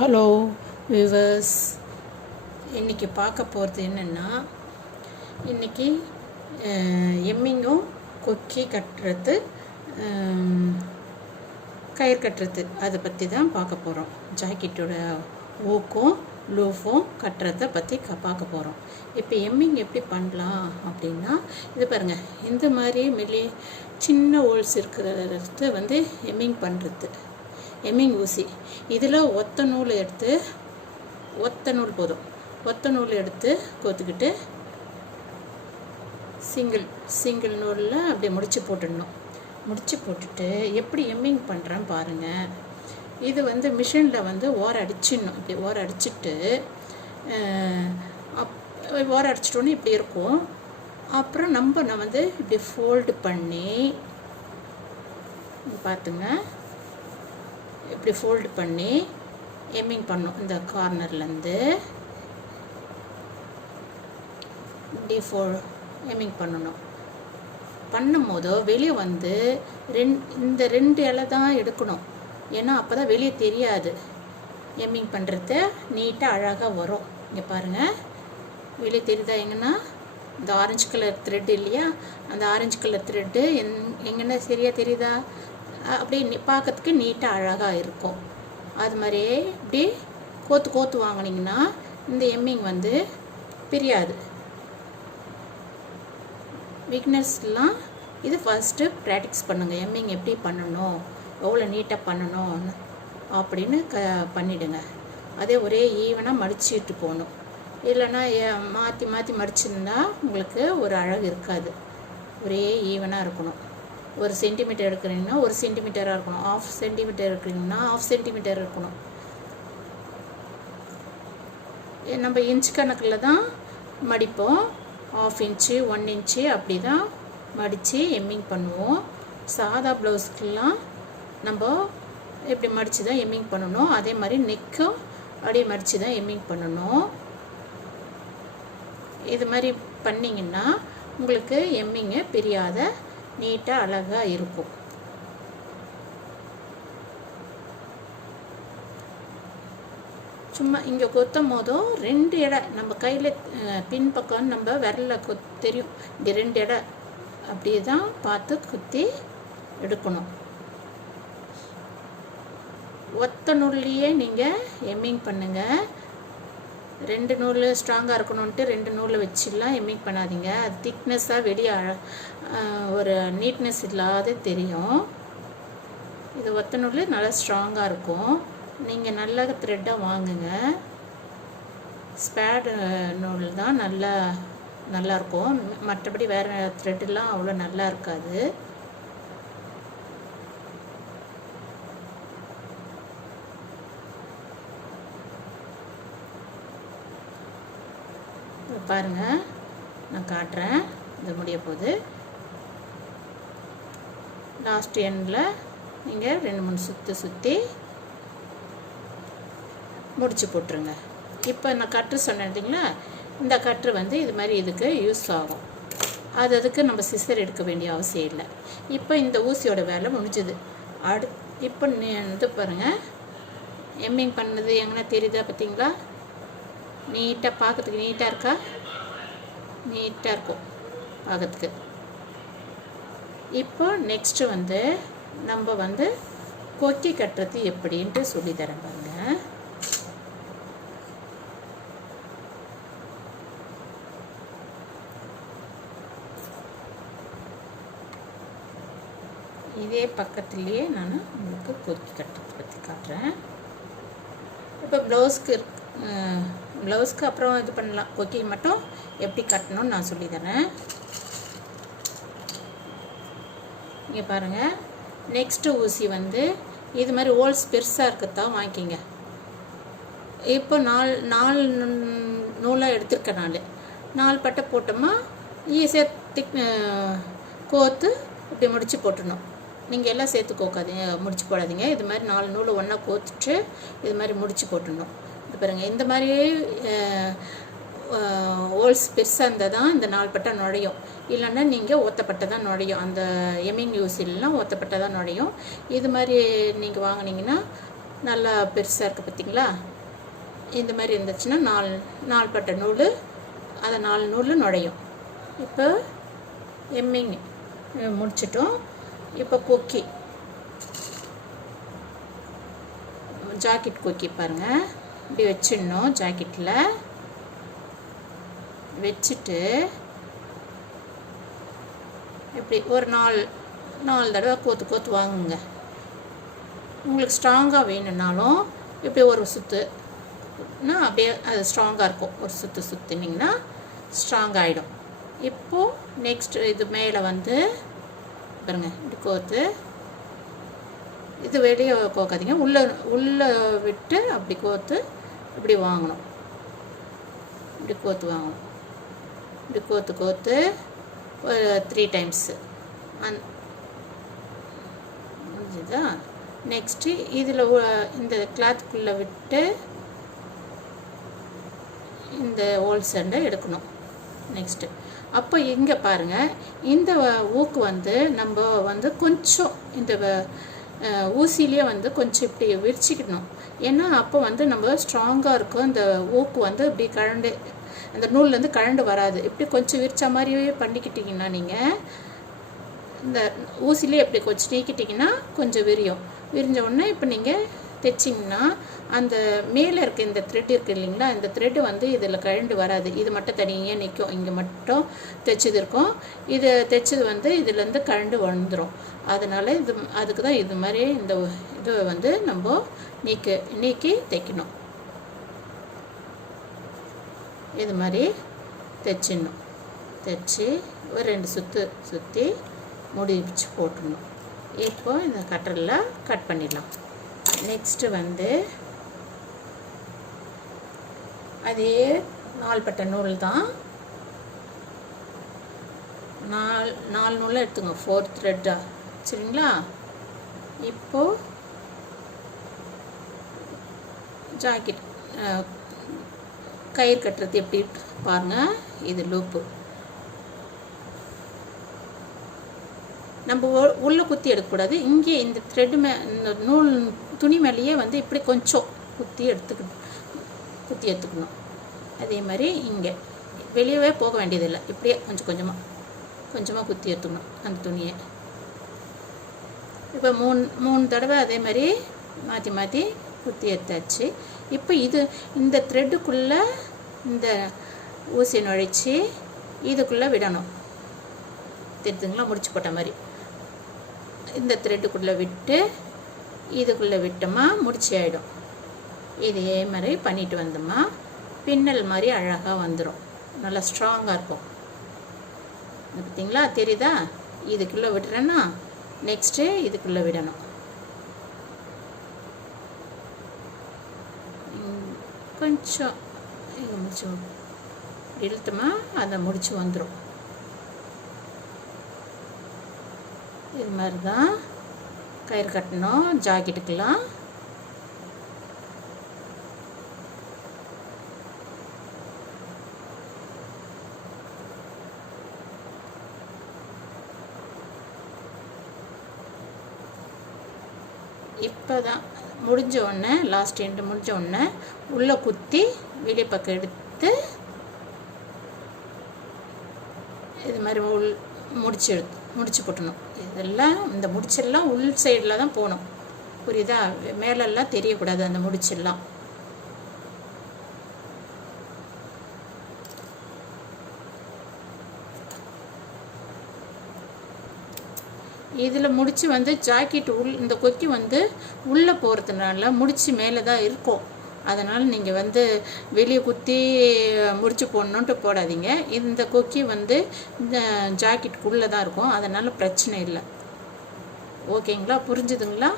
Hello viewers, இன்றைக்கி பார்க்க போகிறது என்னென்னா, இன்றைக்கி எம்மிங்கும் கொக்கி கட்டுறது, கயிறு கட்டுறது அதை பற்றி தான் பார்க்க போகிறோம். ஜாக்கெட்டோட ஊக்கும் லூஃபும் கட்டுறதை பற்றி பார்க்க போகிறோம். இப்போ எம்மிங் எப்படி பண்ணலாம் அப்படின்னா, இது பாருங்கள், இந்த மாதிரி சின்ன ஹோல்ஸ் இருக்கிறது எம்மிங் பண்ணுறது. எம்மிங் ஊசி இதில் ஒத்த நூல் எடுத்து, ஒத்த நூல் போதும், ஒத்த நூல் எடுத்து கோத்துக்கிட்டு சிங்கிள் நூலில் அப்படியே முடிச்சு போட்டுடணும். முடிச்சு போட்டுட்டு எப்படி எம்மிங் பண்ணுறேன்னு பாருங்கள். இது மிஷினில் ஓர அடிச்சிடணும். இப்படி ஓர அடிச்சுட்டு ஓர அடிச்சிட்டோன்னு இப்படி இருக்கும். அப்புறம் நான் இப்படி ஃபோல்டு பண்ணி பார்த்துங்க, இப்படி ஃபோல்டு பண்ணி எம்மிங் பண்ணும். இந்த கார்னர்லேருந்து இப்படி எம்மிங் பண்ணணும். பண்ணும்போதோ வெளியே இந்த ரெண்டு இலை தான் எடுக்கணும். ஏன்னா அப்போ தான் வெளியே தெரியாது. எம்மிங் பண்ணுறது நீட்டாக அழகாக வரும். இங்கே பாருங்கள், வெளியே தெரியுதா? எங்கன்னா இந்த ஆரஞ்சு கலர் த்ரெட் இல்லையா, அந்த ஆரஞ்சு கலர் த்ரெட்டு எங்கன்னா சரியாக தெரியுதா? அப்படியே பார்க்கறதுக்கு நீட்டாக அழகாக இருக்கும். அது மாதிரியே இப்படி கோத்து வாங்கினீங்கன்னா இந்த எம்மிங் பிரியாது. பிகினர்ஸ்லாம் இது ஃபஸ்ட்டு ப்ராக்டிஸ் பண்ணுங்கள். எம்மிங் எப்படி பண்ணணும், எவ்வளோ நீட்டாக பண்ணணும் அப்படின்னு பண்ணிவிடுங்க. அதே ஒரே ஈவனாக மடிச்சிட்டு போகணும். இல்லைன்னா மாற்றி மடிச்சிருந்தா உங்களுக்கு ஒரு அழகு இருக்காது. ஒரே ஈவனாக இருக்கணும். 1 சென்டிமீட்டர் எடுக்கிறீங்கன்னா 1 சென்டிமீட்டராக இருக்கணும். 1/2 சென்டிமீட்டர் எடுக்கிறீங்கன்னா 1/2 சென்டிமீட்டர் இருக்கணும். நம்ம இன்ச் கணக்கில் தான் மடிப்போம். 1/2 இன்ச்சு 1 இன்ச்சு அப்படி தான் மடித்து எம்மிங் பண்ணுவோம். சாதா ப்ளவுஸ்க்கெலாம் நம்ம இப்படி மடித்து தான் எம்மிங் பண்ணணும். அதே மாதிரி நெக்கும் அப்படியே மடித்து தான் எம்மிங் பண்ணணும். இது மாதிரி பண்ணிங்கன்னா உங்களுக்கு எம்மிங்கு பிரியாத நீட்டாக அழகாக இருக்கும். சும்மா இங்கே கொத்தும் போதும் 2 இலை நம்ம கையில் பின்பக்கம் நம்ம விரலில் தெரியும். இங்கே 2 இலை அப்படியே தான் பார்த்து குத்தி எடுக்கணும். ஒத்த நூல்லையே நீங்கள் எம்மிங் பண்ணுங்கள். 2 நூல் ஸ்ட்ராங்காக இருக்கணுன்ட்டு 2 நூலில் வச்சிடலாம் எம்மிங் பண்ணாதீங்க. அது திக்னஸ்ஸாக வெளியே ஒரு நீட்னஸ் இல்லாத தெரியும். இது ஒத்த நூல் நல்லா ஸ்ட்ராங்காக இருக்கும். நீங்கள் நல்ல த்ரெட்டாக வாங்குங்க. ஸ்பேட் நூல் தான் நல்லாயிருக்கும். மற்றபடி வேறு த்ரெட்டெல்லாம் அவ்வளோ நல்லா இருக்காது. பாருங்கள், நான் காட்டுறேன். இது முடிய போகுது. லாஸ்ட் எண்டில் நீங்கள் 2-3 சுற்றி முடிச்சு போட்டுருங்க. இப்போ நான் கட்ரு சொன்னேன்ட்டிங்களா, இந்த கட்ரு இது மாதிரி இதுக்கு யூஸ் ஆகும். அதுக்கு நம்ம சிசர் எடுக்க வேண்டிய அவசியம் இல்லை. இப்போ இந்த ஊசியோட வேலை முடிஞ்சுது. இப்போ பாருங்கள், எம்மிங் பண்ணது எங்கன்னா தெரியுதா? பார்த்தீங்களா? நீட்டாக பார்க்கறதுக்கு நீட்டாக இருக்கா? நீட்டாக இருக்கும் பார்க்கறதுக்கு. இப்போ நெக்ஸ்ட்டு நம்ம கொக்கி கட்டுறது எப்படின்ட்டு சொல்லி தரேன் பாருங்க. இதே பக்கத்துலேயே நான் உங்களுக்கு கொக்கி கட்டுறதை பற்றி காட்டுறேன். இப்போ ப்ளவுஸ்க்கு அப்புறம் இது பண்ணலாம். கொக்கி மட்டும் எப்படி கட்டணும்னு நான் சொல்லி தரேன். இங்கே பாருங்கள், நெக்ஸ்ட்டு ஊசி இது மாதிரி ஹோல்ஸ் பெருசாக இருக்கத்தான் வாங்கிக்கிங்க. இப்போ 4 நூலாக எடுத்துருக்கேன். 4 பட்டை போட்டோமா ஈஸியாக கோத்து இப்படி முடிச்சு போட்டுடணும். நீங்கள் எல்லாம் சேர்த்து முடிச்சு போடாதீங்க. இது மாதிரி 4 நூல் ஒன்றா கோத்துட்டு இது மாதிரி முடிச்சு போட்டுடணும். இது பாருங்கள், இந்த மாதிரி ஹோல்ஸ் பெருசாக இருந்தால் தான் இந்த 4 பட்டை நுழையும். இல்லைன்னா நீங்கள் ஒத்தப்பட்டை தான் நுழையும். அந்த எம்மிங் யூஸிலாம் ஒத்தப்பட்டை தான் நுழையும். இது மாதிரி நீங்கள் வாங்கினீங்கன்னா நல்லா பெருசாக இருக்குது பார்த்திங்களா. இந்த மாதிரி இருந்துச்சுன்னா 4 பட்டை நூல், அதை 4 நூல் நுழையும். இப்போ எம்மிங் முடிச்சிட்டோம். இப்போ கொக்கி, ஜாக்கெட் கொக்கி பாருங்கள், இப்படி வச்சிடணும். ஜாக்கெட்டில் வச்சுட்டு இப்படி ஒரு 4 தடவை கோத்து வாங்குங்க. உங்களுக்கு ஸ்ட்ராங்காக வேணும்னாலும் இப்படி ஒரு சுற்றுனா அப்படியே அது ஸ்ட்ராங்காக இருக்கும். ஒரு சுற்றினீங்கன்னா ஸ்ட்ராங் ஆகிடும். இப்போது நெக்ஸ்ட்டு இது மேலே வந்து பாருங்கள், இப்படி கோத்து, இது வெளியே கோக்காதீங்க, உள்ளே விட்டு அப்படி கோத்து இப்படி வாங்கணும். இப்படி கோத்து வாங்கணும். இப்படி கோத்து ஒரு 3 டைம்ஸு முடிஞ்சுதா. நெக்ஸ்ட்டு இதில் இந்த கிளாத்துக்குள்ளே விட்டு இந்த ஹோல் சண்டை எடுக்கணும். நெக்ஸ்ட்டு அப்போ இங்கே பாருங்கள், இந்த ஊக்கு வந்து நம்ம வந்து கொஞ்சம் இந்த ஊசிலேயே வந்து கொஞ்சம் இப்படி விரிச்சிக்கணும். ஏன்னா அப்போ வந்து நம்ம ஸ்ட்ராங்காக இருக்கும். இந்த ஊக்கு வந்து இப்படி கழண்டு, அந்த நூல்லேருந்து கழண்டு வராது. இப்படி கொஞ்சம் விரிச்ச மாதிரியே பண்ணிக்கிட்டிங்கன்னா நீங்கள் இந்த ஊசிலே இப்படி கொஞ்சம் நீக்கிட்டிங்கன்னா கொஞ்சம் விரியும். விரிஞ்ச உடனே இப்போ நீங்கள் தைச்சிங்கன்னா அந்த மேலே இருக்க இந்த த்ரெட் இருக்குது இல்லைங்களா, இந்த த்ரெட்டு வந்து இதில் கழண்டு வராது. இது மட்டும் தனியாக நிற்கும். இங்கே மட்டும் தைச்சது இருக்கும். இது தைச்சது வந்து இதுலேருந்து கழண்டு வந்துடும். அதனால் அதுக்கு தான் இது மாதிரி இந்த இது வந்து நம்ம நீக்கி தைக்கணும். இது மாதிரி தைச்சிடணும். தைச்சி ஒரு 2 சுற்று சுற்றி முடிச்சு போட்டுடணும். இப்போ இந்த கட்டரில் கட் பண்ணிடலாம். நெக்ஸ்ட்டு வந்து அதே 4 பட்டை நூல் தான், 4 நூலை எடுத்துங்க, 4 த்ரெட்டாக, சரிங்களா. இப்போது ஜாக்கெட் கயிறு கட்டுறது எப்படி பாருங்கள். இது லூப்பு நம்ம உள்ளே குத்தி எடுக்கக்கூடாது. இங்கே இந்த த்ரெட்டு இந்த நூல் துணி மேலேயே வந்து இப்படி கொஞ்சம் குத்தி எடுத்துக்கணும். அதே மாதிரி இங்கே வெளியவே போக வேண்டியதில்லை. இப்படியே கொஞ்சமாக குத்தி எடுத்துக்கணும் அந்த துணியை. இப்போ 3 தடவை அதே மாதிரி மாற்றி குத்தி எடுத்தாச்சு. இப்போ இந்த த்ரெட்டுக்குள்ளே இந்த ஊசி நுழைச்சி இதுக்குள்ளே விடணும். தெரியுதுங்களா, முடிச்சு போட்ட மாதிரி இந்த த்ரெட்டுக்குள்ளே விட்டு இதுக்குள்ளே விட்டோமா முடிச்சு ஆகிடும். இதே மாதிரி பண்ணிட்டு வந்தோமா பின்னல் மாதிரி அழகாக வந்துடும். நல்லா ஸ்ட்ராங்காக இருக்கும். பார்த்தீங்களா, தெரியுதா. இதுக்குள்ளே விட்டுறேன்னா நெக்ஸ்ட்டு இதுக்குள்ளே விடணும். கொஞ்சம் இங்கே முடிச்சு இழுத்தோமா அதை முடிச்சு வந்துடும். இது மாதிரி தான் கயிறு கட்டணும் ஜாக்கெட்டுக்கெல்லாம். இப்போ தான் முடிஞ்ச உடனே லாஸ்ட் எண்டு முடிஞ்ச உடனே உள்ளே குத்தி வெளியே பக்கம் எடுத்து இது மாதிரி முடிச்சு போட்டணும். இதெல்லாம் இந்த முடிச்செல்லாம் உள் சைடில் தான் போகணும். புரியுதா, மேலெல்லாம் தெரியக்கூடாது அந்த முடிச்செல்லாம். இதில் முடிச்சு வந்து ஜாக்கெட் இந்த கொக்கி வந்து உள்ளே போகிறதுனால முடிச்சு மேலே தான் இருக்கும். அதனால் நீங்கள் வந்து வெளியே குத்தி முடிச்சு போடணுன்ட்டு போடாதீங்க. இந்த கொக்கி வந்து இந்த ஜாக்கெட்டுக்குள்ளே தான் இருக்கும். அதனால் பிரச்சனை இல்லை. ஓகேங்களா, புரிஞ்சுதுங்களா?